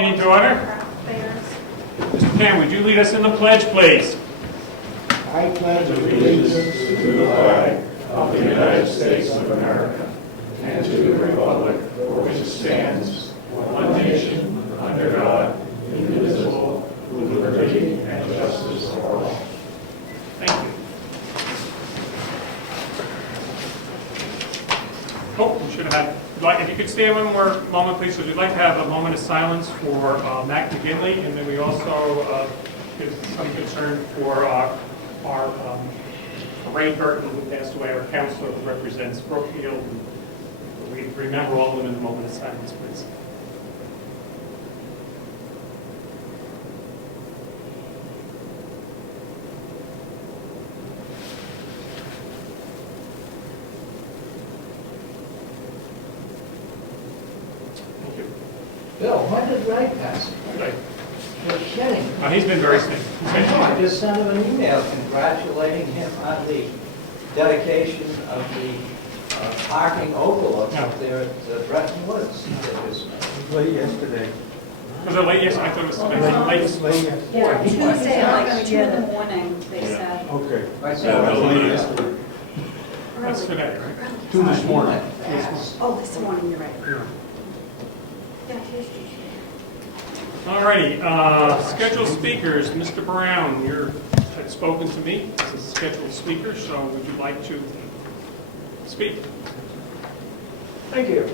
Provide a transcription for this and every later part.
meeting to order. Mr. Ken, would you lead us in the pledge, please? I pledge allegiance to the flag of the United States of America and to the republic for which it stands, one nation, under God, indivisible, with liberty and justice for all. Thank you. Oh, we should have, if you could stay one more moment, please, because we'd like to have a moment of silence for Mac McGinley, and then we also give some concern for our Ray Burton, who passed away, our councilor who represents Brookfield. We remember all of them in a moment of silence, please. Thank you. Bill, when did Ray pass? Right. You're kidding. He's been very sick. I know, I just sent him an email congratulating him on the dedication of the parking overlook up there at Bretton Woods. It was Late yesterday. Was it late? Yes, I thought it was late. Yeah, Tuesday, like 2 in the morning, they said. Okay. right Yeah, that was there. late yesterday. That's today, right? 2 this morning. Fast. Oh, this morning, you're right. Yeah, Tuesday. All righty, scheduled speakers. Mr. Brown, you had spoken to me as a scheduled speaker, so would you like to speak? Thank you.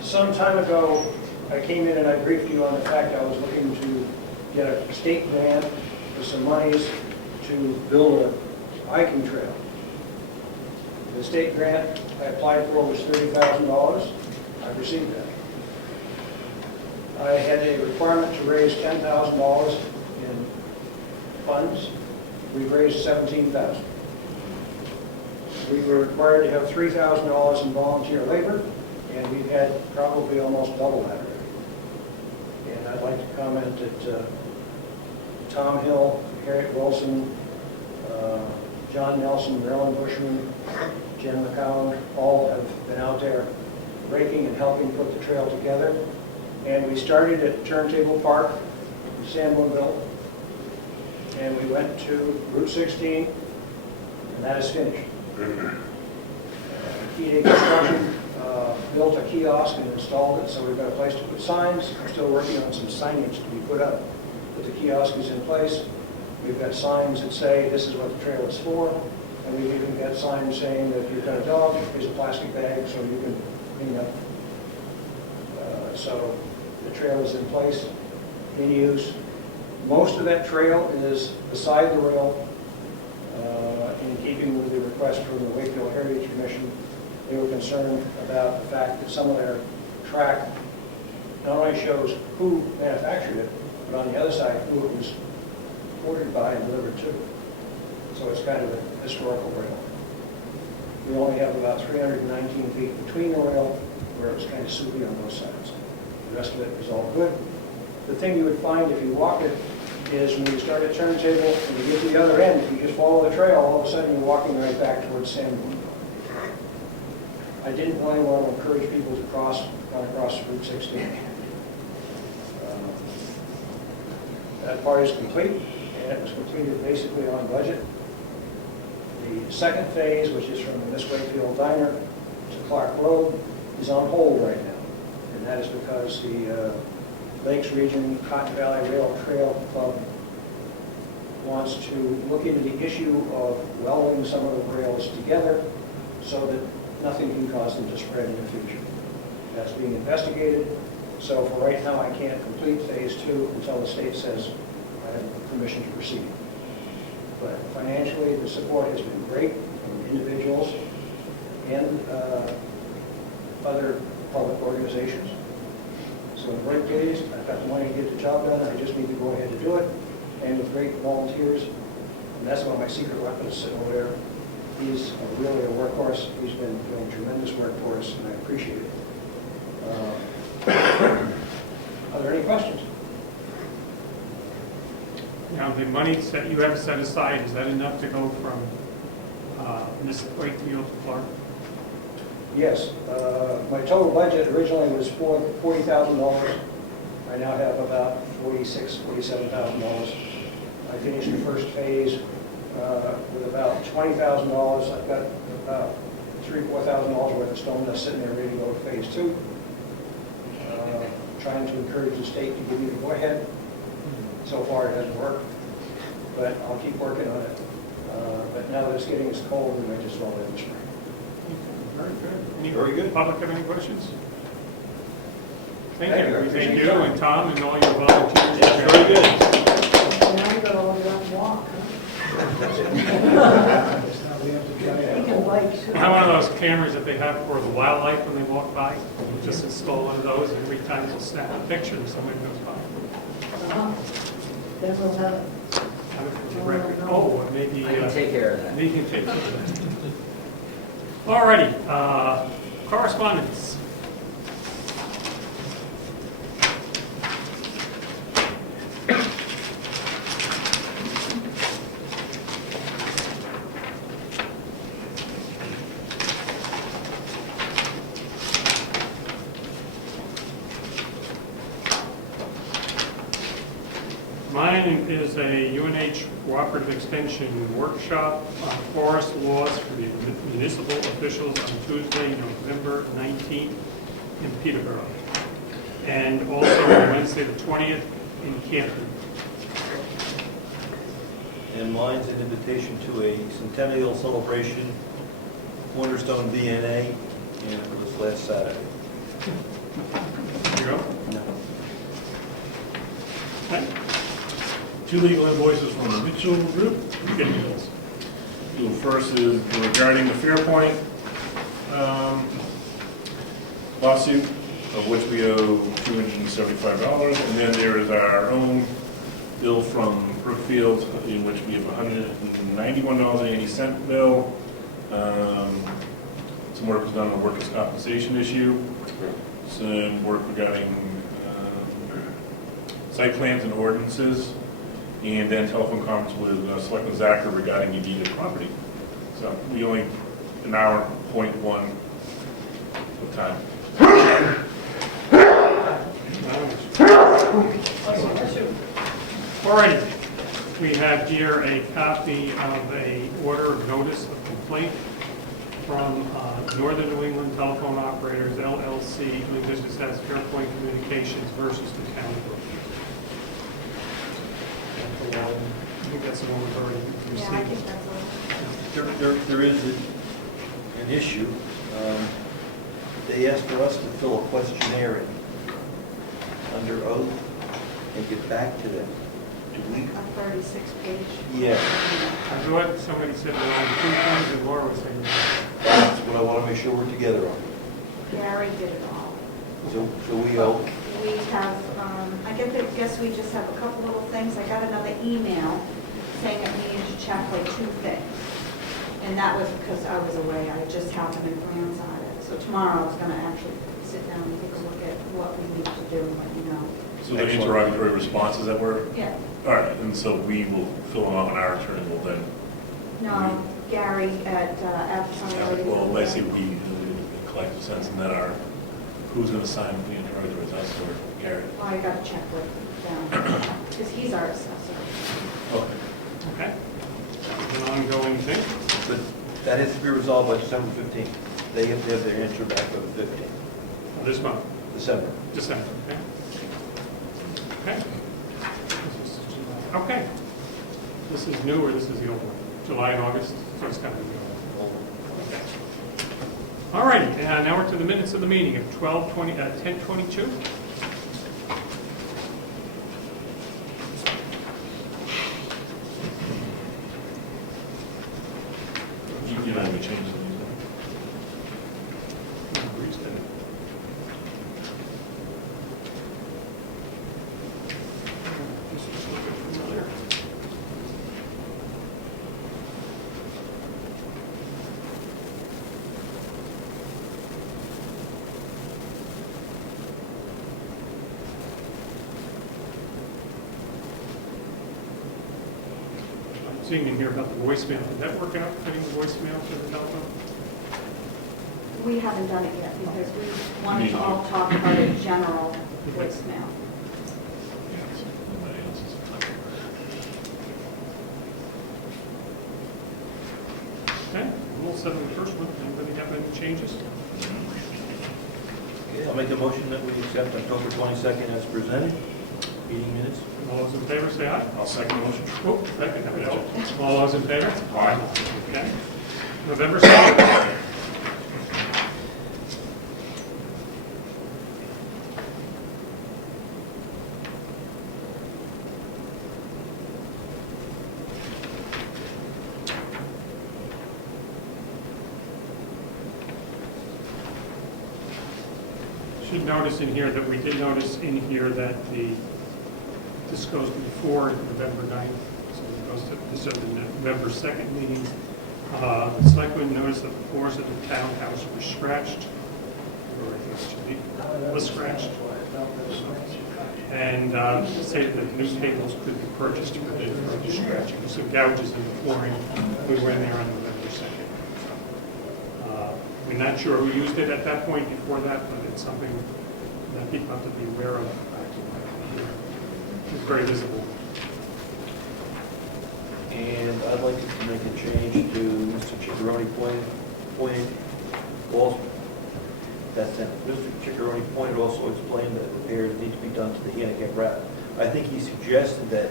Some time ago, I came in and I briefed you on the fact I was looking to get a state grant for some monies to build a hiking trail. The state grant I applied for was $30,000. I received that. I had a requirement to raise $10,000 in funds. We've raised $17,000. We were required to have $3,000 in volunteer labor, and we've had probably almost double that already. And I'd like to comment that Tom Hill, Harriet Wilson, John Nelson, Marilyn Bushman, Jen McCown, all have been out there raking and helping put the trail together. And we started at Turntable Park in Sanbornville, and we went to Route 16, and that is finished. Key Construction built a kiosk and installed it, so we've got a place to put signs. We're still working on some signage to be put up, but the kiosk is in place. We've got signs that say this is what the trail is for, and we've even got signs saying that if you've got a dog, here's a plastic bag so you can clean up. So the trail is in place, in use. Most of that trail is beside the rail, in keeping with the request from the Wakefield Heritage Commission. They were concerned about the fact that some of their track not only shows who manufactured it, but on the other side, who it was ordered by and delivered to. So it's kind of a historical rail. We only have about 319 feet between the rail, where it's kind of soupy on both sides. The rest of it is all good. The thing you would find if you walk it is when you start at Turntable and you get to the other end, if you just follow the trail, all of a sudden you're walking right back towards Sanborn. I didn't really want to encourage people to run across Route 16. That part is complete, and it was completed basically on budget. The second phase, which is from the Miss Wakefield Diner to Clark Road, is on hold right now. And that is because the Lakes Region Cotton Valley Rail Trail Club wants to look into the issue of welding some of the rails together so that nothing can cause them to spread in the future. That's being investigated. So for right now, I can't complete phase 2 until the state says I have permission to proceed. But financially, the support has been great from individuals and other public organizations. So I'm very pleased. I've got the money to get the job done. I just need to go ahead and do it. And with great volunteers. And that's one of my secret weapons sitting over there. He's really a workhorse. He's been doing tremendous work for us, and I appreciate it. Are there any questions? Now, the money that you have set aside, is that enough to go from Miss Wakefield to Clark? Yes, my total budget originally was $40,000. I now have about $47,000. I finished the first phase with about $20,000. I've got about $3,000-4,000 worth of stone that's sitting there ready to go to phase 2. Trying to encourage the state to give me the go-ahead. So far it hasn't worked, but I'll keep working on it. But now that it's getting as cold, we might just roll it in the spring. Very good. Any Very good. Public have any questions? Thank Thank you. you. Thank Appreciate you, your and Tom, and all your volunteers. Yeah, very good. Now you gotta all get up and walk, You can bike too. I have one of those cameras that they have for the wildlife when they walk by. We'll just install one of those, and every time they'll snap a picture if somebody goes by. Then we'll have, Have it for the record. Oh, maybe. I can take care of that. Maybe you can take care of that. All righty, correspondence. Mine is a UNH Cooperative Extension Workshop on forest laws for the municipal officials on Tuesday, November 19th in Peterborough. And also on Wednesday, the 20th in Canton. And mine's an invitation to a centennial celebration, Cornerstone DNA, and it was last Saturday. There you go. No. Okay. Two legal invoices from the Mitchell Group. Good news. The first is regarding the Fairpoint lawsuit, of which we owe $275. And then there is our own bill from Brookfield, in which we have $191.80 bill. Some work was done on the workers' compensation issue. Some work regarding site plans and ordinances. And then telephone conference with Selectman Zacher regarding the deeded property. So we only an hour, 0.1 of time. All righty. We have here a copy of a order of notice of complaint from Northern New England Telephone Operators LLC, doing business as Fairpoint Communications versus the Town of Brookfield. I think that's the one we've already Yeah, I received. think that's all. There is an issue. They asked for us to fill a questionnaire in under oath and get back to them. Do we? A 36-page. Yeah, I thought somebody said there were only 2 things, and Laura was saying. that's what I want to make sure we're together on. Gary did it all. So we owe. We have, guess we just have a couple little things. I got another email saying it needed to check like 2 things. And that was because I was away. I just happened to glance at it. So tomorrow I was going to actually sit down and take a look at what we need to do and let you know. So the interrogatory responses that were, Yeah. all right, and so we will fill them out on our turn, and we'll then, No, Gary at Advertising. well, let's say we in a collective sense, and then who's going to sign the interrogatories, us or Gary? Oh, I got to check with them, because he's our assessor. Okay. Okay. An ongoing thing. But that has to be resolved by December 15th. They have to have their answer back by the 15th, This month, December. December, okay? Okay. Okay. This is new, or this is the old one? July and August, so it's kind of the old one. Okay. All righty, and now we're to the minutes of the meeting of 10:22. You know, we changed them. Bruce did it. This is looking familiar. I'm seeing in here about the voicemail. Did that work out, putting the voicemail to the telephone? We haven't done it yet because we wanted to all talk about a general voicemail. Okay, we'll set the first one. Anybody have any changes? Okay, I'll make a motion that we accept October 22nd as presented. Meeting minutes. All those in favor, say aye. I'll second the motion. Oh, second, no. All those in favor? Aye. Okay. November 2nd. Should notice in here that we did notice in here that this goes before November 9th, so it goes to, this is the November 2nd meetings. The selectmen noticed that the floors of the townhouse were scratched, or I think it should be, was scratched. And say that new tables could be purchased for the scratching, some gouges in the flooring. We were in there on November 2nd. We're not sure who used it at that point before that, but it's something that people have to be aware of. It's very visible. And I'd like to make a change to Mr. Ciccarone pointed also, that sentence. Mr. Ciccarone pointed also explained that repairs need to be done to the handicap ramp. I think he suggested that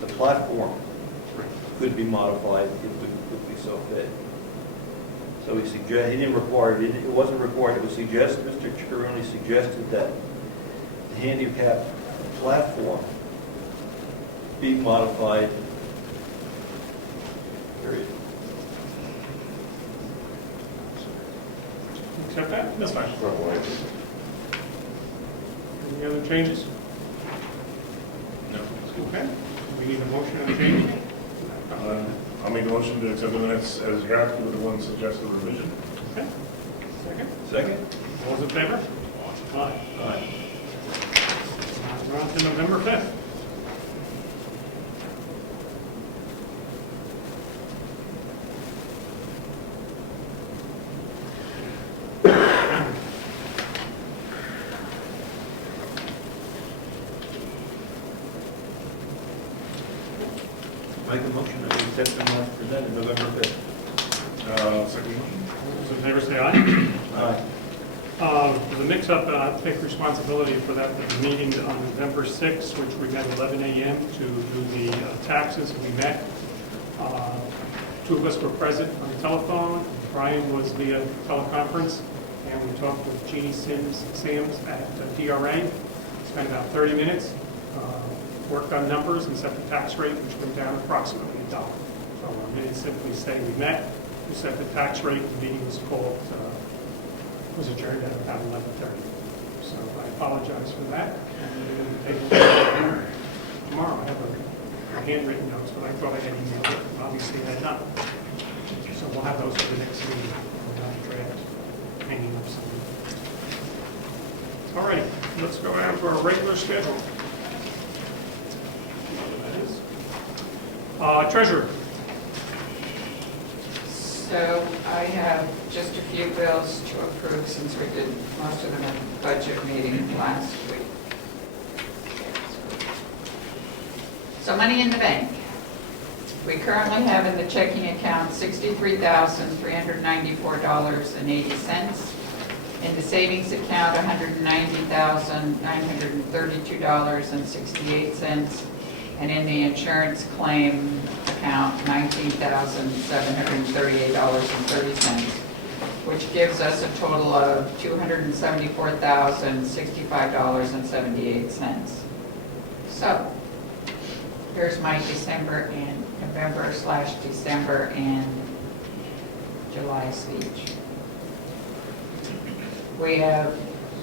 the platform could be modified if we so fit. So he didn't require it. It wasn't required. It was suggested. Mr. Ciccarone suggested that the handicap platform be modified. Period. Accept that? That's fine. Any other changes? No. Okay. We need a motion on change. I'll make a motion to accept the minutes as drafted with the one suggested revision. Okay. Second. Second? All those in favor? Aye. Aye. We're on to November 5th. Make a motion that we accept them as presented November 5th. Second motion. All those in favor say aye. Aye. For the mix-up, I take responsibility for that meeting on November 6th, which we met at 11 a.m. to do the taxes. We met. Two of us were present on the telephone. Brian was via teleconference, and we talked with Jeannie Sams at DRA. Spent about 30 minutes, worked on numbers and set the tax rate, which went down approximately $1. So our minutes simply say we met, we set the tax rate, the meeting was called, was adjourned at about 11:30. So I apologize for that. And we're going to take it tomorrow. I have a handwritten notes, but I thought I had emailed it. Obviously, I had not. So we'll have those for the next meeting. We'll have a draft hanging up somewhere. All right, let's go down to our regular schedule. Treasurer. So I have just a few bills to approve since we did most of them at the budget meeting last week. So money in the bank. We currently have in the checking account $63,394.80. In the savings account, $190,932.68. And in the insurance claim account, $19,738.30, which gives us a total of $274,065.78. So, here's my December and November/December and July speech. We have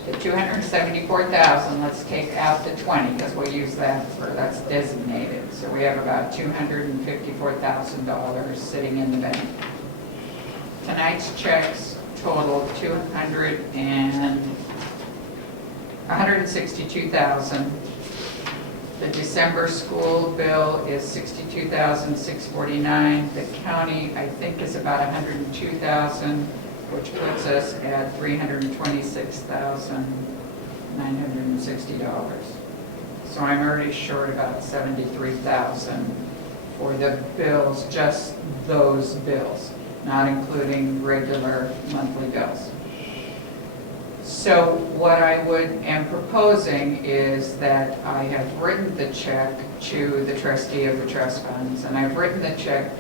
the $274,000, let's take out the 20 because we'll use that for, that's designated. So we have about $254,000 sitting in the bank. Tonight's checks total $162,000. The December school bill is $62,649. The county, I think, is about $102,000. which puts us at $326,960. So I'm already short about $73,000 for the bills, just those bills, not including regular monthly bills. So what I am proposing is that I have written the check to the trustee of the trust funds, and I've written the check.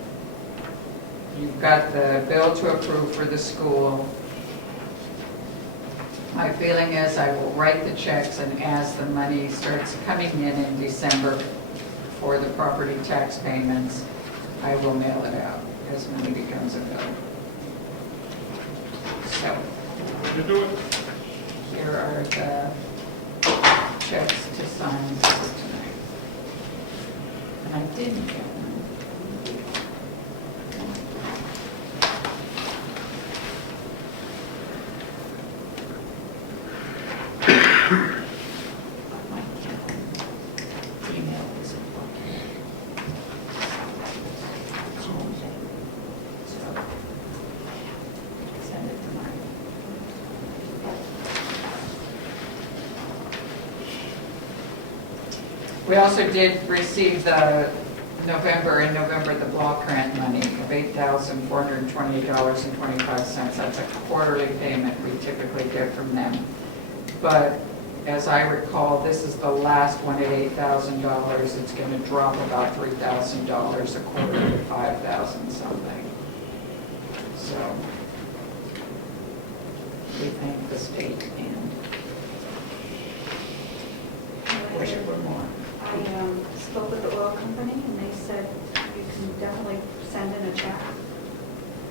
You've got the bill to approve for the school. My feeling is I will write the checks, and as the money starts coming in December for the property tax payments, I will mail it out as money becomes available. So You do it. here are the checks to sign for tonight. And I didn't get one. My email isn't working. So, send it tomorrow. We also did receive the in November, the block grant money of $8,428.25. That's a quarterly payment we typically get from them. But as I recall, this is the last one at $8,000. It's going to drop about $3,000 a quarter to $5,000 something. So we thank the state and wish it were more. I spoke with the oil company, and they said you can definitely send in a check.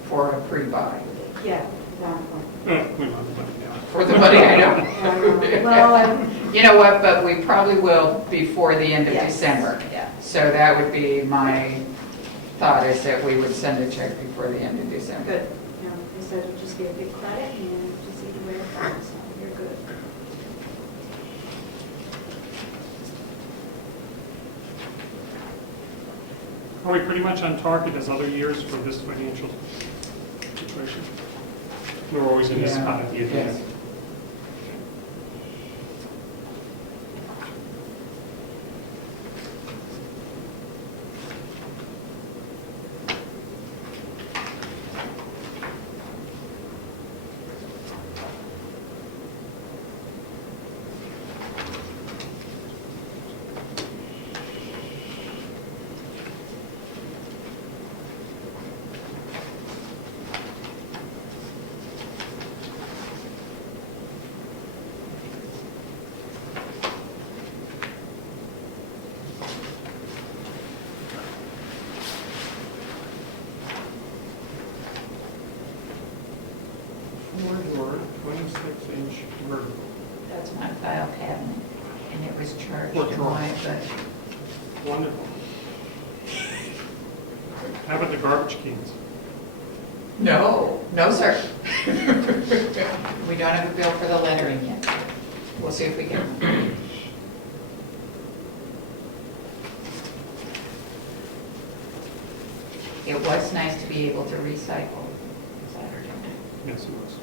For a pre-buy. Yeah, exactly. We don't have the money now. For the money, I know. Well, You know what, but we probably will before the end of Yes. December. yeah. So that would be my thought, is that we would send a check before the end of December. Good. Yeah, they said it'll just be a big credit, and just see where it goes, so you're good. Are we pretty much on target as other years for this financial situation? We're always in this Yeah. spot at the end. Yes. For your 26-inch vertical. That's my file cabinet, and it was charged What to drawer? my budget. Wonderful. How about the garbage cans? No, sir. We don't have a bill for the lettering yet. We'll see if we can. It was nice to be able to recycle Saturday night. Yes, it was.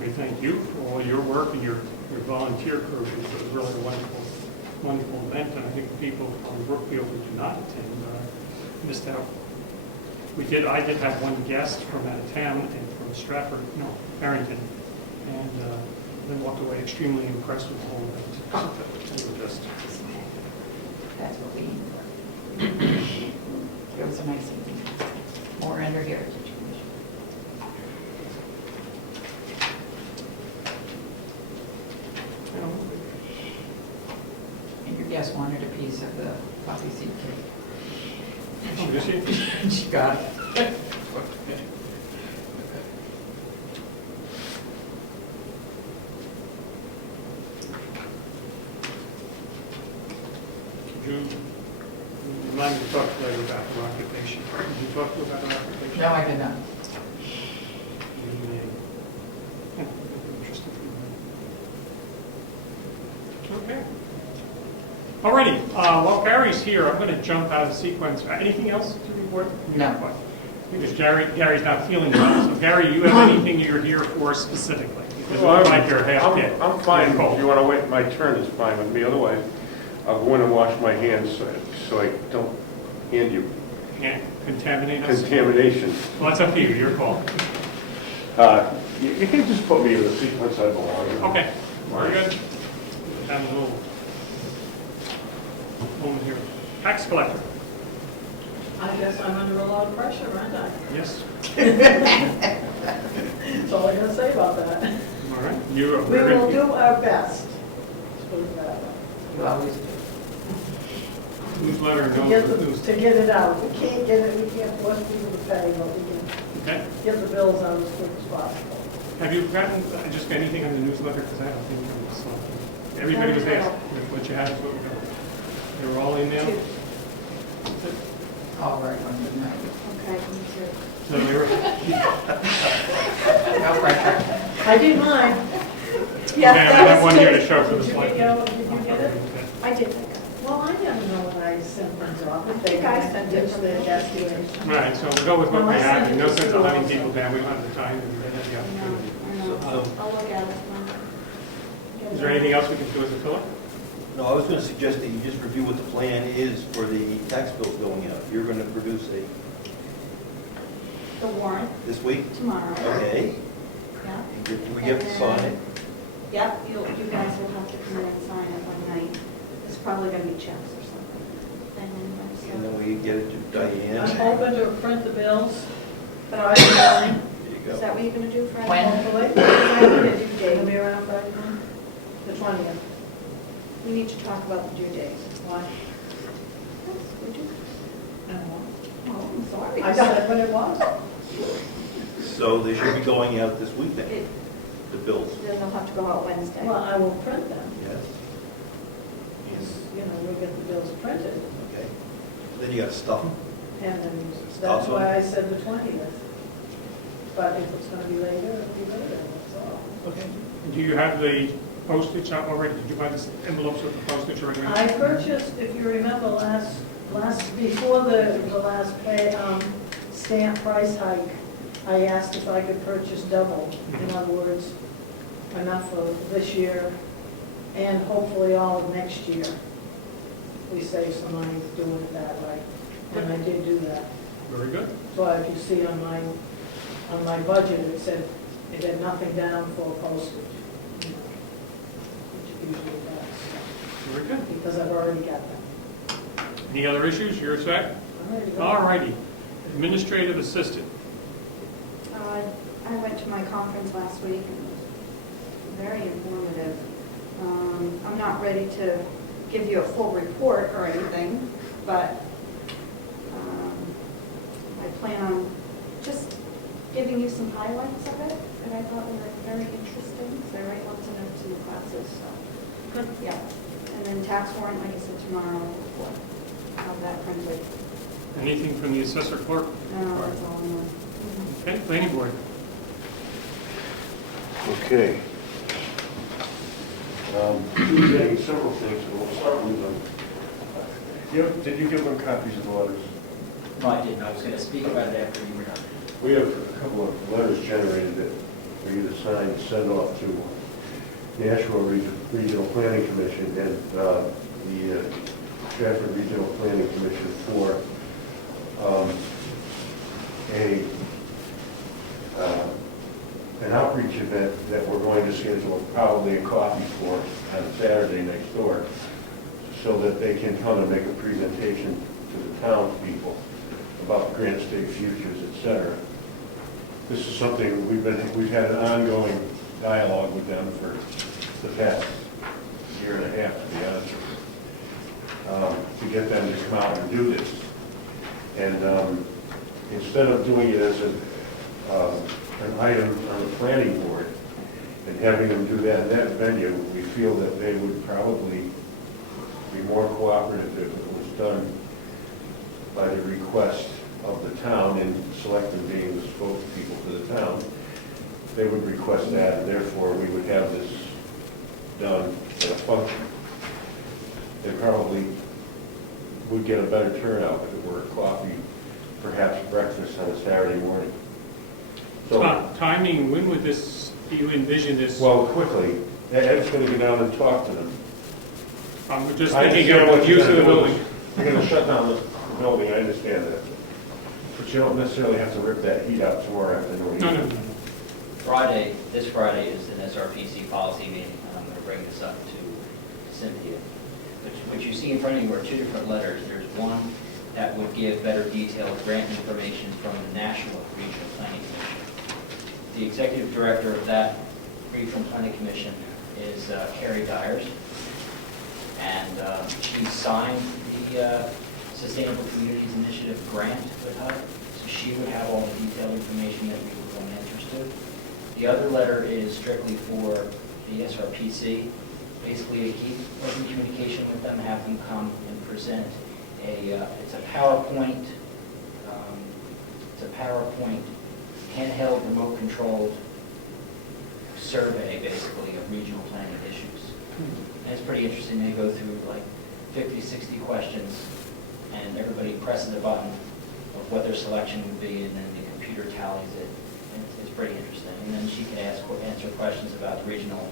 We thank you for all your work and your volunteer crew. It was really a wonderful event, and I think the people from Brookfield who did not attend missed out. I did have one guest from out of town and from Barrington, and they walked away extremely impressed with the whole event. They were just That's what we need for. It was a nice evening. More under Heritage Commission. And your guest wanted a piece of the coffee seed cake. Oh, did she? She got it. June, remind me to talk later about her occupation. Did you talk to her about her occupation? No, I did not. Interesting. Okay. Alrighty, while Barry's here, I'm going to jump out of sequence. Anything else to report? No. because Gary's not feeling well. So Gary, you have anything you're here for specifically? Because it looks like you're half dead. I'm fine. If you want to wait my turn, it's fine with me. Otherwise, I'll go in and wash my hands so I don't hand you Can't contaminate us? contamination. Well, that's up to you, your call. You can just put me in the sequence I belong in. Okay, very good. Have a little moment here. Tax collector, I guess I'm under a lot of pressure, aren't I? yes, That's all I gotta say about that. all right. You We will do our best. Let's put it that way. You always do. newsletter, To no get news. to get it out. We can't get it, we can't force people to pay, but we can Okay. get the bills out as quick as possible. Have you gotten, just anything on the newsletter, because I don't think it was, everybody was asked, what you had is what we got. They were all in there? All right, on the night. Okay, me too. So they were, No pressure. I did mine. Yeah, okay, I that have was one here good. to show for the Did you select. get it? I did that. Well, I never know when I send things off. I think I sent it from the the destination. All right, so we'll go with what Well, we I have, sent and it no to sense you of hunting also. people down, we don't have the time and the I know, opportunity. I know. I'll look at it tomorrow. Is there anything else we can do as a fill-up? No, I was going to suggest that you just review what the plan is for the tax bills going out. You're going to produce The warrant this week? tomorrow. Okay. Yeah. We have to sign it? Yep, you guys will have to come in and sign it one night. It's probably gonna be checks or something. And And then, then we get it to Diane. I'm hoping to print the bills Friday morning, There you is go. that what you're gonna do Friday? When? hopefully. Friday, the due It'll date. be around Friday morning, the 20th. We need to talk about the due dates. Why? Yes, we do. I don't know. Oh, I'm sorry. I said when it was. So they should be going out this week then, It- the bills. Then they'll have to go out Wednesday. Well, I will print them. Yes. Yes. You know, we'll get the bills printed, Okay. Then you got to stuff them. and then Stuff that's them. why I said the 20th. But if it's gonna be later, it'll be later, that's all. Okay. Do you have the postage out already? Did you buy the envelopes with the postage already? I purchased, if you remember, before the last stamp price hike, I asked if I could purchase double. In other words, enough for this year and hopefully all of next year. We save some money doing it that way, and I did do that. Very good. So if you see on my budget, it said, it had nothing down for postage. Which it usually does, Very good. because I've already got them. Any other issues? You're set? Already got All them. righty. Administrative assistant. I went to my conference last week, and it was very informative. I'm not ready to give you a full report or anything, but I plan on just giving you some highlights of it that I thought were very interesting, so I write lots of notes in the classes, so. Yeah, and then tax warrant, like I said, tomorrow, I'll have that printed. Anything from the assessor clerk? No, that's all in one. Okay, planning board. Okay. Getting several things, but we'll start with them. Did you give them copies of the letters? No, I didn't. I was going to speak about it after you were done. We have a couple of letters generated that for you to sign and send off to the Asheville Regional Planning Commission and the Stratford Regional Planning Commission for an outreach event that we're going to schedule probably a coffee for on Saturday next door, so that they can come and make a presentation to the townspeople about grant state futures, et cetera. This is something we've had an ongoing dialogue with them for the past year and a half, to be honest with you, to get them to come out and do this. And instead of doing it as an item on the planning board and having them do that in that venue, we feel that they would probably be more cooperative if it was done by the request of the town, and Selectmen being the spokespeople for the town. They would request that, and therefore we would have this done at a function. They probably would get a better turnout if it were a coffee perhaps breakfast on a Saturday morning. So, Timing, when would this, do you envision this? well, quickly, Ed's going to go down and talk to them. I'm just I thinking understand of what the use you're of the gonna do. building. You're going to shut down the building, I understand that. But you don't necessarily have to rip that heat out tomorrow afternoon. No. Friday, this Friday is an SRPC policy meeting, and I'm going to bring this up to Cynthia. What you see in front of you are two different letters. There's one that would give better detailed grant information from the National Regional Planning Commission. The executive director of that Regional Planning Commission is Carrie Dyers, and she signed the Sustainable Communities Initiative grant with HUD, so she would have all the detailed information that we were going answers to. The other letter is strictly for the SRPC, basically to keep open communication with them, have them come and present it's a PowerPoint, handheld, remote-controlled survey, basically, of regional planning issues. And it's pretty interesting. They go through like 50, 60 questions, and everybody presses a button of what their selection would be, and then the computer tallies it. And it's pretty interesting. And then she can answer questions about the regional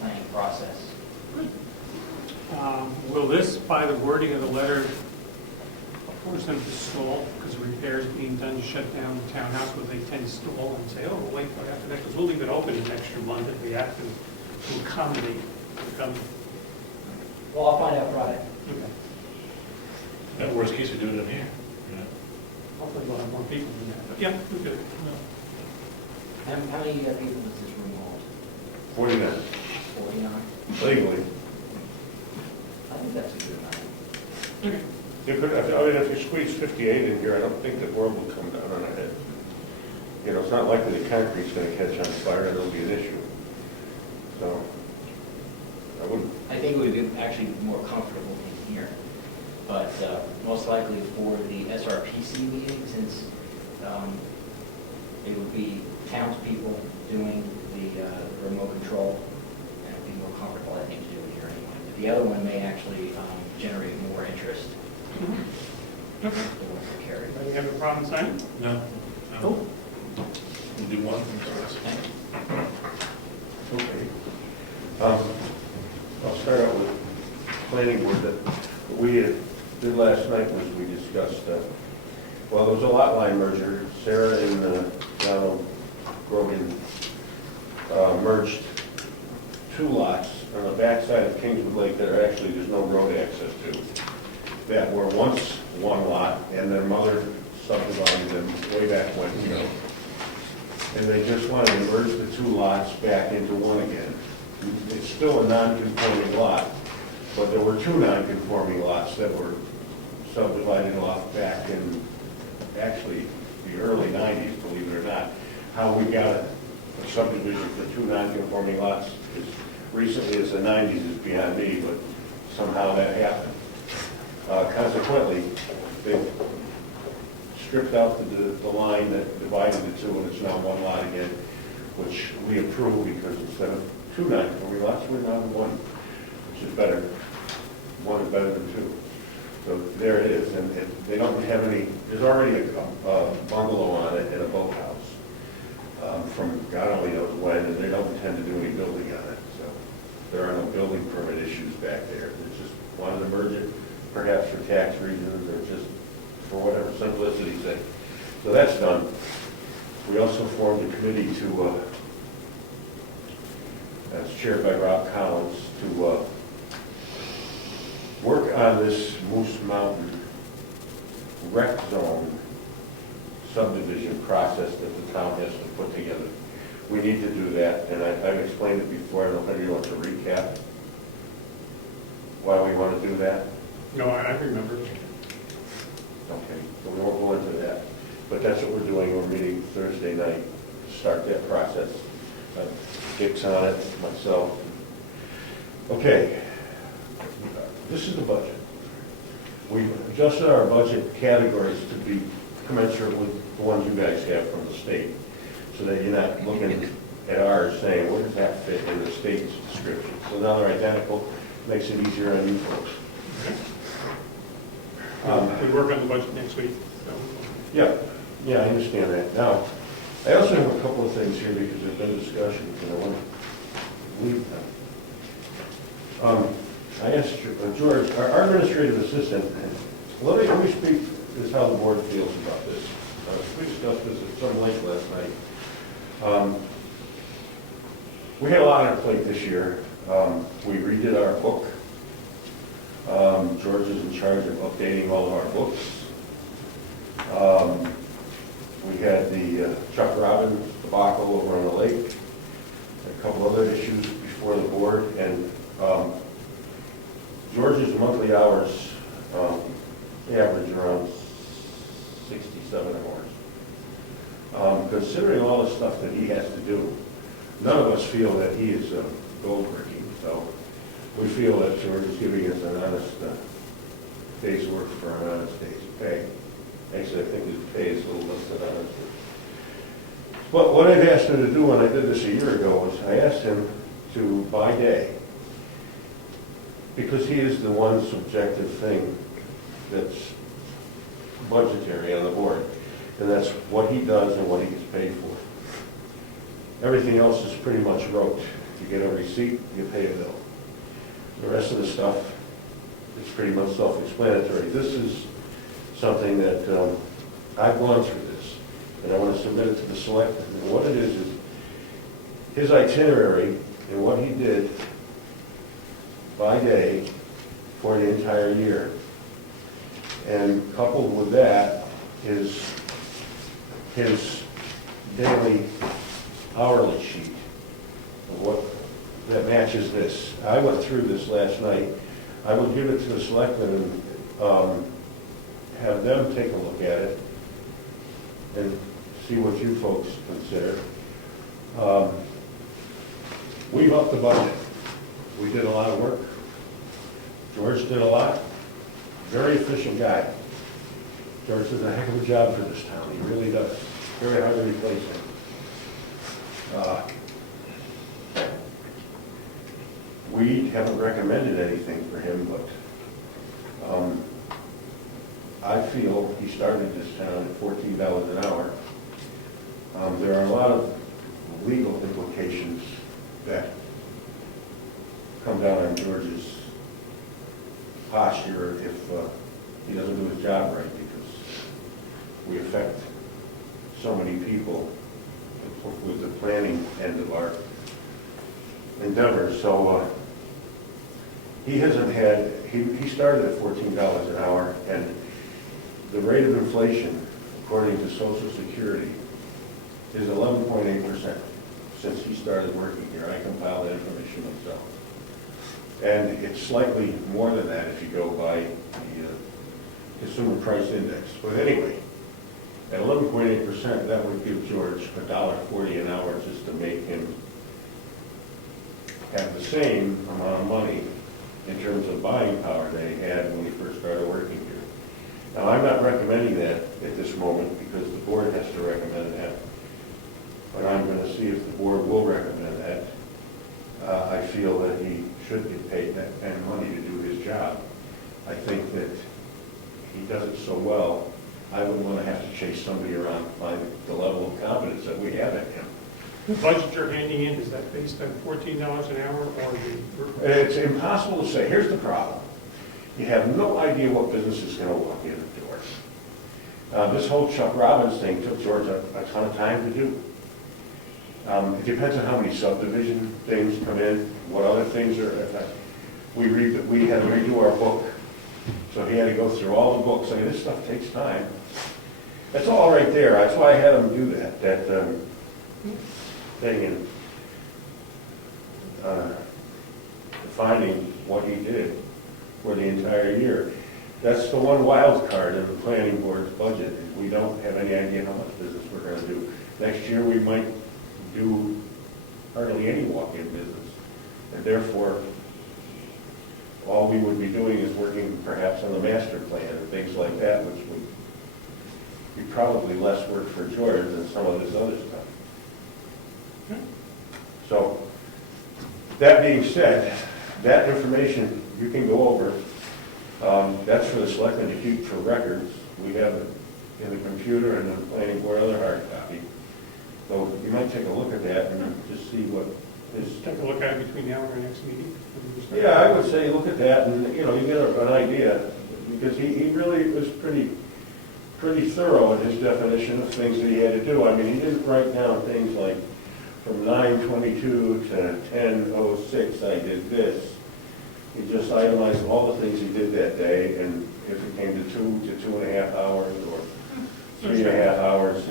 planning process. Will this, by the wording of the letter, force them to stall because repairs being done to shut down the townhouse where they tend to stall and say, oh, we'll wait till after that, because we'll leave it open an extra month if we have to accommodate. Well, I'll find out Friday. Okay. At worst case, we do it in here. Hopefully we'll have more people than that, but yeah, we're good. How many people does this room hold? 49, 49? legally. I think that's a good amount. Okay. You could, I mean, if you squeeze 58 in here, I don't think the world will come down on our head. You know, it's not likely the concrete's going to catch on fire, and it'll be an issue. So, I wouldn't. I think it would be actually more comfortable in here, but most likely for the SRPC meeting, since it would be townspeople doing the remote control, and it would be more comfortable, I think, to do it here anyway. But the other one may actually generate more interest. Okay. Carry. Anybody have a problem signing? No. Cool. We'll do one. Okay. I'll start out with planning board. That what we did last night was we discussed, well, there was a lot line merger. Sarah and Donald Grogan merged two lots on the backside of Kingswood Lake that are actually, there's no road access to, that were once one lot, and their mother subdivided them way back when, you know. And they just wanted to merge the two lots back into one again. It's still a non-conforming lot, but there were two non-conforming lots that were subdivided off back in, actually, the early 90s, believe it or not. How we got a subdivision for two non-conforming lots as recently as the 90s is beyond me, but somehow that happened. Consequently, they stripped out the line that divided the two, and it's now one lot again, which we approve because instead of two non-conforming lots, we're now one, which is better. One is better than two. So there it is, and they don't have any, there's already a bungalow on it and a boathouse from God only knows when, and they don't intend to do any building on it. So there are no building permit issues back there. They just wanted to merge it, perhaps for tax reasons or just for whatever simplicity's sake. So that's done. We also formed a committee to, that's chaired by Rob Collins, to work on this Moose Mountain rec zone subdivision process that the town has to put together. We need to do that, and I've explained it before. I don't know if anybody wants to recap why we want to do that. No, I remember. Okay, so we won't go into that. But that's what we're doing. We're meeting Thursday night to start that process. Dick's on it, myself. Okay, this is the budget. We've adjusted our budget categories to be commensurate with the ones you guys have from the state, so that you're not looking at ours saying, where does that fit in the state's description? So now they're identical, makes it easier on you folks. We work on the budget next week, so. Yeah, I understand that. Now, I also have a couple of things here because there's been discussion, and I want to leave them. I asked George, our administrative assistant, let me speak as how the board feels about this. We discussed this at some length last night. We had a lot on our plate this year. We redid our book. George is in charge of updating all of our books. We had the Chuck Robbins debacle over on the lake, a couple other issues before the board, and George's monthly hours average around 67 hours. Considering all the stuff that he has to do, none of us feel that he is gold-breaking, so we feel that George is giving us an honest day's work for an honest day's pay. Actually, I think his pay is a little less than honest. But what I've asked him to do when I did this a year ago was I asked him to, by day, because he is the one subjective thing that's budgetary on the board, and that's what he does and what he gets paid for. Everything else is pretty much rote. You get a receipt, you pay a bill. The rest of the stuff is pretty much self-explanatory. This is something that I've gone through this, and I want to submit it to the selectmen. And what it is his itinerary and what he did by day for the entire year. And coupled with that is his daily hourly sheet of what that matches this. I went through this last night. I will give it to the selectmen and have them take a look at it and see what you folks consider. We've upped the budget. We did a lot of work. George did a lot. Very efficient guy. George does a heck of a job for this town. He really does. Very hard to replace him. We haven't recommended anything for him, but I feel he started this town at $14 an hour. There are a lot of legal implications that come down on George's posture if he doesn't do his job right, because we affect so many people with the planning end of our endeavors. So he hasn't had, he started at $14 an hour, and the rate of inflation, according to Social Security, is 11.8% since he started working here. I compiled that information myself. And it's slightly more than that if you go by the Consumer Price Index. But anyway, at 11.8%, that would give George $1.40 an hour just to make him have the same amount of money in terms of buying power that he had when he first started working here. Now, I'm not recommending that at this moment because the board has to recommend that. But I'm going to see if the board will recommend that. I feel that he should get paid that kind of money to do his job. I think that he does it so well, I wouldn't want to have to chase somebody around to find the level of confidence that we have in him. The budget you're handing in, is that based on $14 an hour or the? It's impossible to say. Here's the problem. You have no idea what business is going to walk in the door. This whole Chuck Robbins thing took George a ton of time to do. It depends on how many subdivision things come in, what other things are. We had to redo our book, so he had to go through all the books. I mean, this stuff takes time. That's all right there. That's why I had him do that thing in defining what he did for the entire year. That's the one wild card in the planning board's budget. We don't have any idea how much business we're going to do. Next year we might do hardly any walk-in business, and therefore all we would be doing is working perhaps on the master plan and things like that, which would be probably less work for George than some of this other stuff. So, that being said, that information you can go over That's for the selectmen to keep for records. We have it in the computer and the planning board other hard copy. So you might take a look at that and just see what is. Take a look at it between now and our next meeting. Yeah, I would say look at that and, you know, you get an idea, because he really was pretty thorough in his definition of things that he had to do. I mean, he didn't write down things like from 9:22 to 10:06 I did this. He just itemized all the things he did that day, and if it came to 2 to 2.5 hours or 3.5 hours,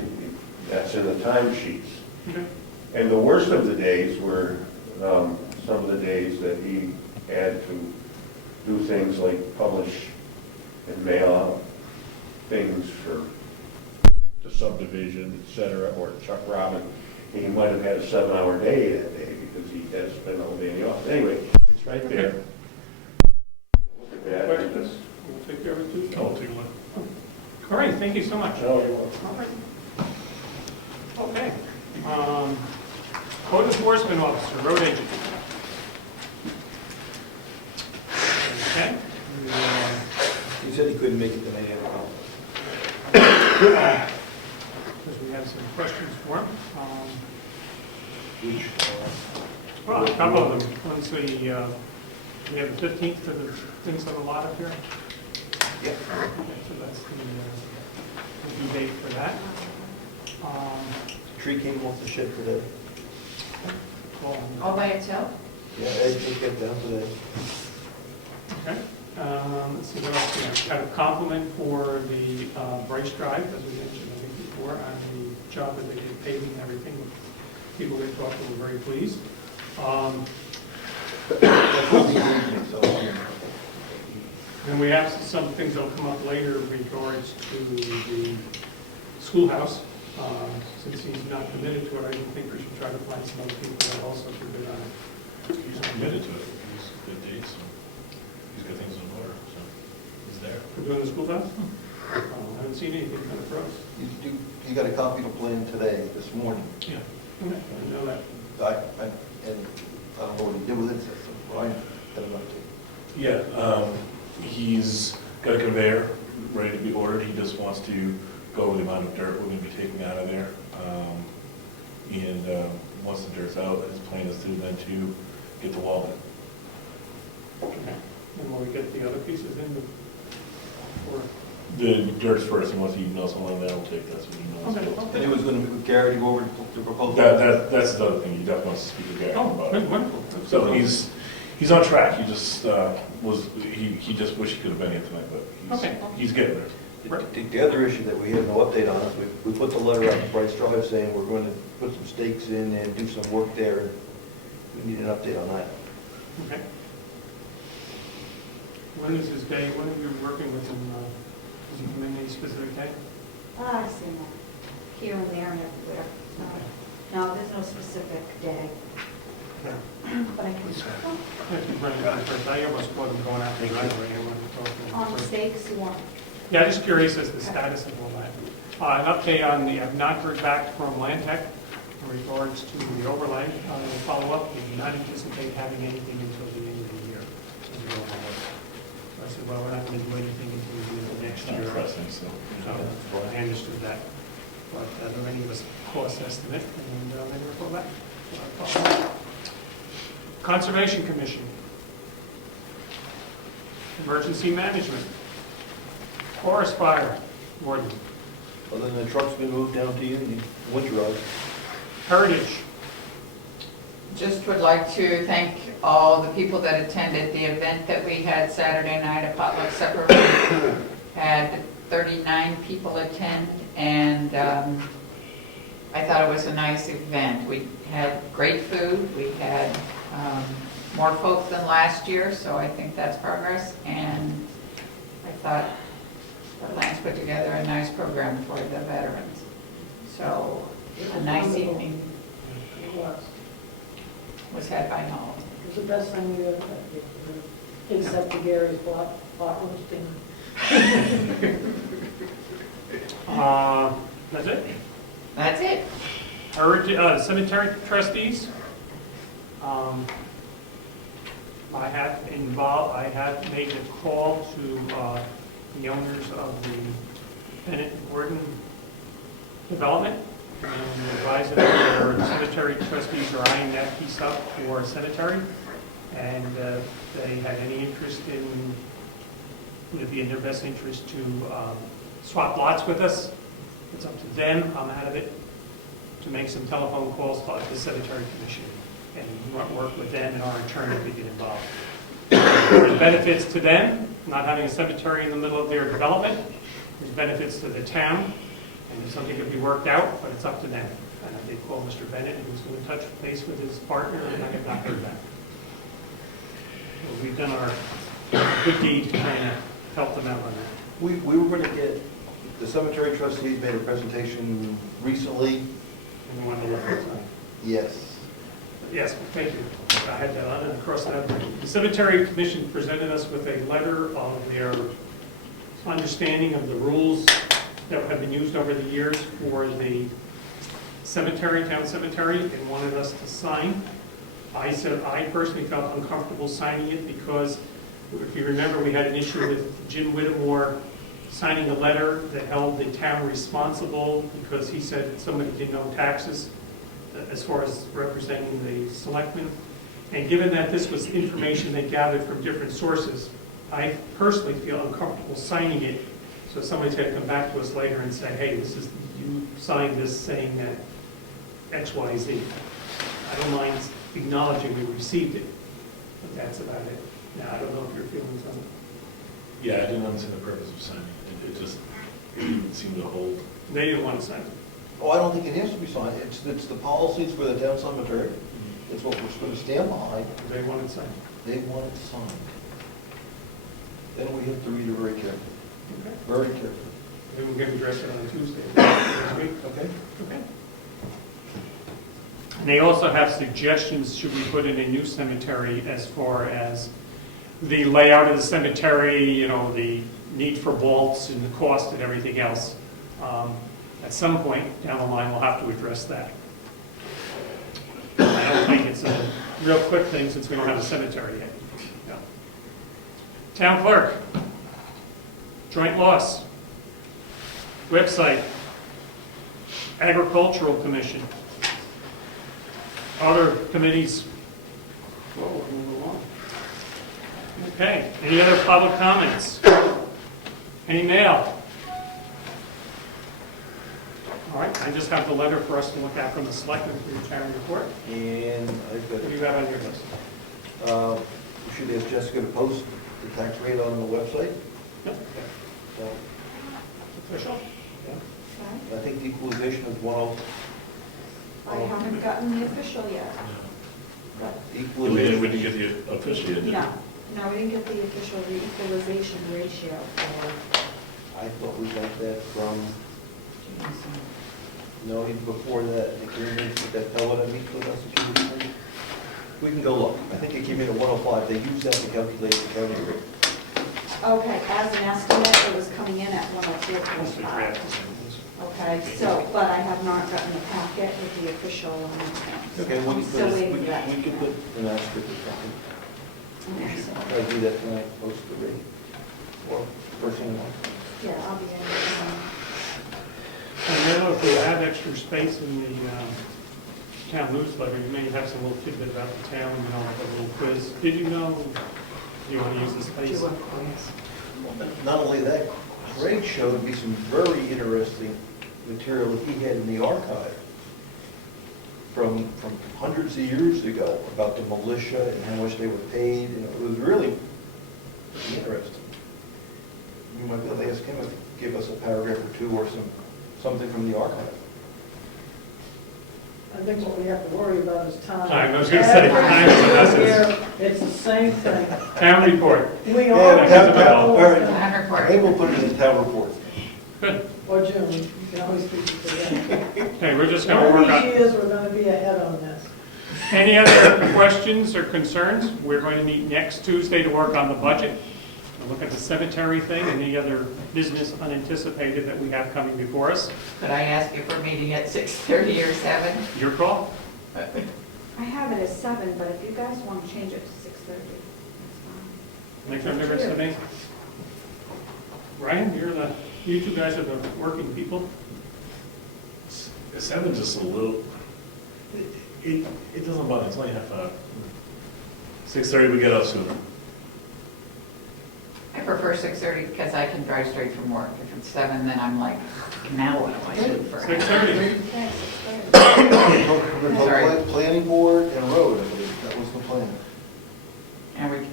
that's in the timesheets. Okay. And the worst of the days were some of the days that he had to do things like publish and mail out things for the subdivision, et cetera, or Chuck Robin. He might have had a 7-hour day that day because he had to spend the whole day in the office. Anyway, it's right there. Look at that. Questions? We'll take care of it too. I'll take a look. All right, thank you so much. No, you're welcome. All right. Okay. Code enforcement officer, road agent. Okay. He said he couldn't make it tonight. Because we have some questions for him. Well, a couple of them. One's the, we have the 15th for the things on the lot up here. Yeah. Okay, so that's the due date for that. Tree came off the shed today. All by itself? Yeah, Ed took it down today. Okay. Let's see what else we have. Got a compliment for the Brice Drive, as we mentioned, I think before, on the job that they did paving and everything. People we talked to were very pleased. And we have some things that'll come up later in regards to the schoolhouse. Since he's not committed to it, I don't think we should try to find some other people that also could bid on it. He's committed to it. He's good dates. He's got things in order, so he's there. For doing the schoolhouse? I haven't seen anything kind of for us. You got a copy of the plan today, this morning. Yeah. Okay, I know that. And I don't know what he did with it, so Brian got an update. Yeah, he's got a conveyor ready to be ordered. He just wants to go over the amount of dirt we're going to be taking out of there. And once the dirt's out, his plan is to then to get the wall in. Okay. And will we get the other pieces in? Or? The dirt's first, and once he knows how long that'll take, that's when he knows. Okay. And it was going to be with Gary to go over to propose. That's the other thing, he definitely wants to speak to Gary Oh, about good, it. wonderful. So he's on track, he just he just wished he could have been here tonight, but he's getting there. The other issue that we have no update on is we put the letter out to Brice Drive saying we're going to put some stakes in and do some work there. We need an update on that. Okay. When is his day? When are you working with him? Does he come in any specific day? I've seen that here and there and everywhere. No, there's no specific day. Yeah. But I can, If you bring it up first, I almost caught him going after the driveway. I wanted to talk to him. on mistakes, you want, Yeah, I'm just curious as to the status of all that. An update on the, I've not heard back from Land Tech in regards to the overlay. We'll follow up. We do not anticipate having anything until the end of the year. As we go along. So I said, well, we're not going to do anything until the end of next It's not year. pressing, so. So I understood that. But they're going to give us a cost estimate and maybe we'll go back. Conservation Commission. Emergency Management. Forest Fire Warden. Other than the truck's been moved down to you, you winterize. Heritage. Just would like to thank all the people that attended the event that we had Saturday night at Potluck Supper. Had 39 people attend, and I thought it was a nice event. We had great food. We had more folks than last year, so I think that's progress. And I thought the Lance put together a nice program for the veterans. So a nice evening It was. was had by all. It was the best thing we ever had, except for Gary's pot roasting. That's it. That's it. Cemetery trustees. I have made a call to the owners of the Bennett and Gordon development, and advise them that their cemetery trustees are eyeing that piece up for cemetery, and they had any interest in, would it be in their best interest to swap lots with us? It's up to them, I'm out of it, to make some telephone calls to the cemetery commission, and work with them and our attorney to get involved. There's benefits to them, not having a cemetery in the middle of their development. There's benefits to the town, and there's something that can be worked out, but it's up to them. And I did call Mr. Bennett, and he was going to touch base with his partner, and I have not heard back. So we've done our good deed to kind of help them out on that. We were going to get, the cemetery trustees made a presentation recently. And we want to look at it. Yes. Yes, thank you. I had that on and across that. The Cemetery Commission presented us with a letter of their understanding of the rules that have been used over the years for the cemetery, town cemetery, and wanted us to sign. I said I personally felt uncomfortable signing it because, if you remember, we had an issue with Jim Whittemore signing a letter that held the town responsible because he said somebody didn't owe taxes as far as representing the selectmen. And given that this was information they gathered from different sources, I personally feel uncomfortable signing it. So somebody's going to come back to us later and say, hey, this is, you signed this saying that X, Y, Z. I don't mind acknowledging we received it, but that's about it. Now, I don't know if your feelings on it. Yeah, I didn't understand the purpose of signing it. It didn't seem to hold. They didn't want to sign it. Oh, I don't think it has to be signed. It's the policies for the town cemetery. It's what we're supposed to stand behind. They wanted to sign it. They want it signed. Then we have to read it very carefully. Okay. Very carefully. Maybe we'll get addressed it on Tuesday next week. Okay? Okay. And they also have suggestions, should we put in a new cemetery as far as the layout of the cemetery, you know, the need for vaults and the cost and everything else. At some point down the line, we'll have to address that. I don't think it's a real quick thing since we don't have a cemetery yet. No. Town clerk, joint loss, website, agricultural commission, other committees. Whoa, we'll move along. Okay, any other public comments? Any mail? All right, I just have the letter for us to look at from the selectmen for your town report. And I've got, What do you have on your list? we should ask Jessica to post the tax rate on the website. Yep. So Official? Okay. I think the equalization is 10. I haven't gotten the official yet. But We Equalization. didn't get the official yet, did we? no, we didn't get the official equalization ratio for, I thought we got that from, no, even before that, agreement with that fellow that meets with us. We can go look. I think it came in at 105. They use that to calculate the county rate. okay, as an estimate, it was coming in at 104.5. Okay, so, but I have not gotten the packet with the official. Okay, I'm still waiting for that. we could put an asterisk or something. We should try to do that tonight, post the rate. Or first thing in the morning. Yeah, I'll be in. And then if we have extra space in the town newsletter, you may have some little tidbit about the town, you know, like a little quiz. Did you know you want to use this space? Not only that, Craig showed me some very interesting material that he had in the archive from hundreds of years ago about the militia and how much they were paid, and it was really interesting. You might be able to ask him to give us a paragraph or two or something from the archive. I think what we have to worry about is time. Time, I was gonna say, time is of Every essence. year, it's the same thing. Town report. We Yeah, always town- go. all right. Town report. Maybe we'll put it in the town report. Good. Or June, you can always speak to that. Okay, we're just going to One work of these on. years, we're gonna be ahead on this. Any other questions or concerns? We're going to meet next Tuesday to work on the budget. We'll look at the cemetery thing and any other business unanticipated that we have coming before us. Could I ask you for a meeting at 6:30 or 7? Your call. I have it as 7, but if you guys want to change it to 6:30. Next time, never to me. Ryan, you two guys are the working people. 7 just a little, it doesn't bother, it's only half hour. 6:30, we get out sooner. I prefer 6:30 because I can drive straight from work. If it's 7, then I'm like, now what do I do for? 6:30. Sorry. Planning board and road, I believe, that was the plan. And we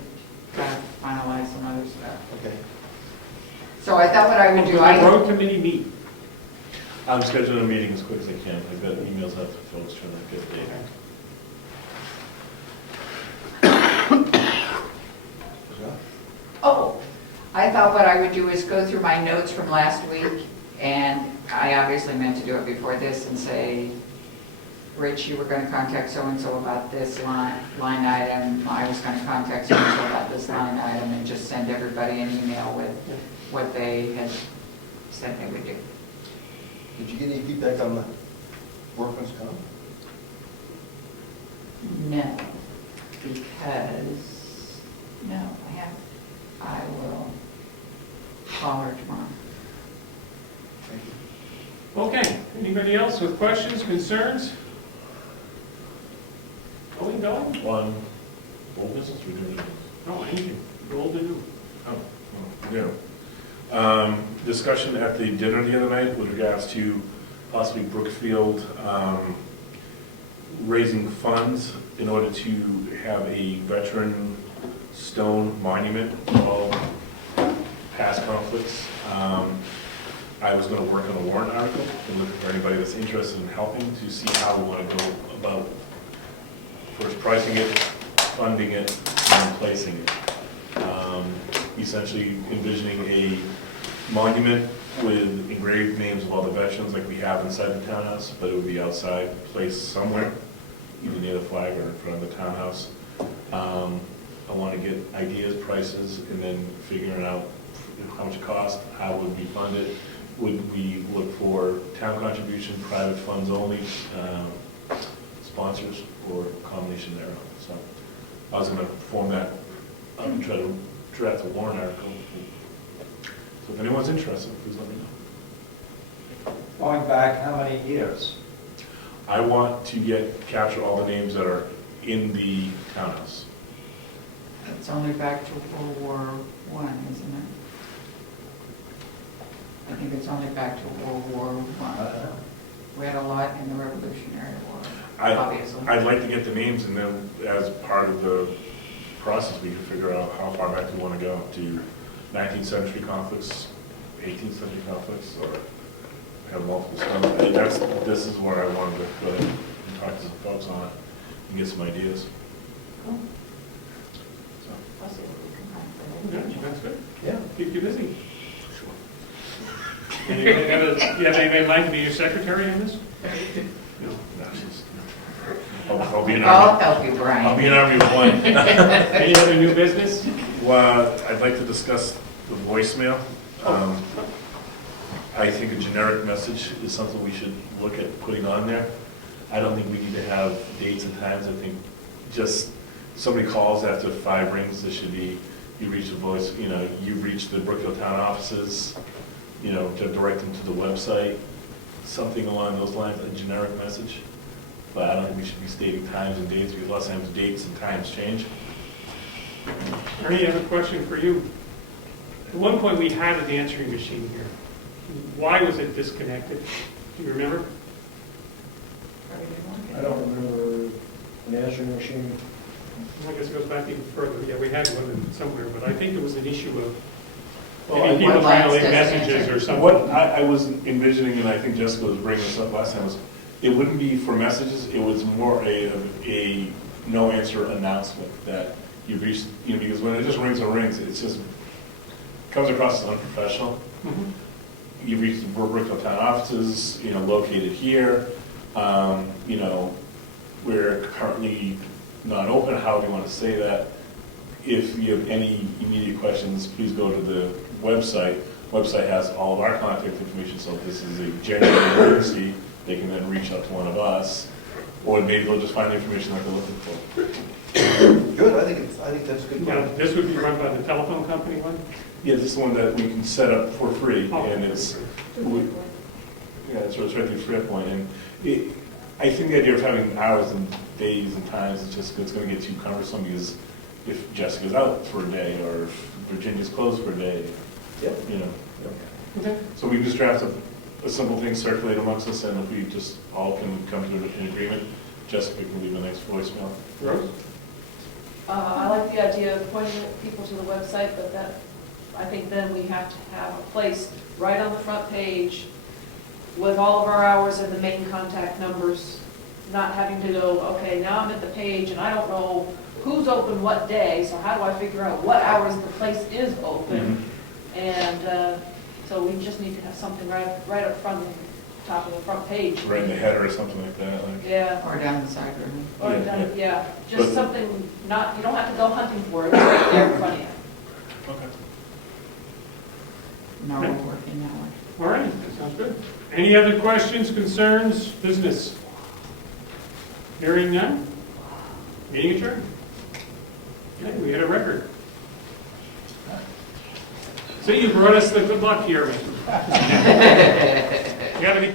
gotta finalize some other stuff. Okay. So I thought what I would do, When the road committee meet. I'm scheduling a meeting as quick as I can. I've got emails out to folks trying to get a date. Oh, I thought what I would do is go through my notes from last week, and I obviously meant to do it before this and say, Rich, you were gonna contact so-and-so about this line item, I was gonna contact so-and-so about this line item, and just send everybody an email with what they had said they would do. Did you get any feedback on the workman's comp? No, because, no, I haven't. I will call her tomorrow. Thank you. Okay, anybody else with questions, concerns? Going? On old business, we're doing it. No, anything, old and new. Oh, no. Discussion at the dinner the other night with regards to possibly Brookfield raising funds in order to have a veteran stone monument for all past conflicts. I was going to work on a warrant article and look for anybody that's interested in helping to see how we want to go about first pricing it, funding it, and placing it. Essentially envisioning a monument with engraved names of all the veterans like we have inside the townhouse, but it would be outside, placed somewhere, either near the flag or in front of the townhouse. I want to get ideas, prices, and then figuring out how much it costs, how it would be funded. Would we look for town contribution, private funds only, sponsors, or a combination thereof? So I was going to form that up and try to draft a warrant article. So if anyone's interested, please let me know. Going back how many years? I want to capture all the names that are in the townhouse. It's only back to World War I, isn't it? I think it's only back to World War I. We had a lot in the Revolutionary War, obviously. I'd like to get the names, and then as part of the process, we can figure out how far back we want to go to 19th century conflicts, 18th century conflicts, or have multiple stuff. This is where I wanted to go ahead and talk to some folks on it and get some ideas. Cool. So, I'll see what we can find for Yeah, later. that's good. Yeah. Keep you busy. sure. And you have anybody in mind to be your secretary in this? No, she's, I'll be an I'll army. help you, I'll Brian. be an army of one. Any other new business? Well, I'd like to discuss the voicemail. I think a generic message is something we should look at putting on there. I don't think we need to have dates and times. I think just somebody calls after 5 rings, there should be, you reach the voice, you reach the Brookfield town offices, to direct them to the website, something along those lines, a generic message. But I don't think we should be stating times and dates, because a lot of times dates and times change. Ernie, I have a question for you. At one point, we had an answering machine here. Why was it disconnected? Do you remember? I don't remember an answering machine. I guess it goes back even further. Yeah, we had one somewhere, but I think it was an issue of Well, maybe people trying to leave One last messages or something. What I was envisioning, and I think Jessica was bringing this up last time, was it wouldn't be for messages, it was more a no answer announcement that you've reached, because when it just rings and rings, it's just, comes across as unprofessional. Mhm. You've reached the Brookfield town offices, located here, we're currently not open, how do you want to say that? If you have any immediate questions, please go to the website. Website has all of our contact information, so if this is a genuine emergency, they can then reach out to one of us, or maybe they'll just find the information that they're looking for. Good, I think think that's a good Now, point. this would be run by the telephone company one? Yeah, this is one that we can set up for free, Oh. and it's, yeah, it's right through Fairpoint, and I think the idea of having hours and days and times, it's gonna get too cumbersome, because if Jessica's out for a day, or if Virginia's closed for a day, Yep. you know. Okay. So we just draft a simple thing, circulate amongst us, and if we just all can come to an agreement, Jessica can leave a nice voicemail. Rose? I like the idea of pointing people to the website, but that, I think then we have to have a place right on the front page with all of our hours and the main contact numbers, not having to go, okay, now I'm at the page and I don't know who's open what day, so how do I figure out what hours the place is open? And so we just need to have something right up front, top of the front page. Right in the header or something like that, like. Yeah. Or down the side, or Or, Yeah. yeah, But- just something not, you don't have to go hunting for it, it's right there in front of you. Okay. no, we're working that way. All right, that sounds good. Any other questions, concerns, business? Hearing none? Meeting adjourned. Okay, we had a record. See, you brought us the good luck here. You gotta be